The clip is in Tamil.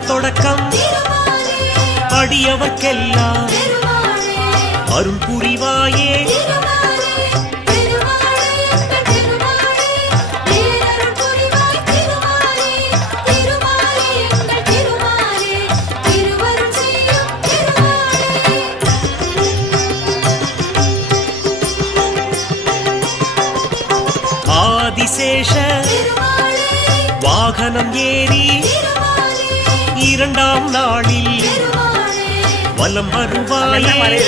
அருள் தொடக்கம் அடியவர்க்கெல்லாம் அருள் புரிவாயே. ஆதிசேஷ வாகனம் ஏறி இரண்டாம் நாளில் வலம் வருவாயே. எப்படி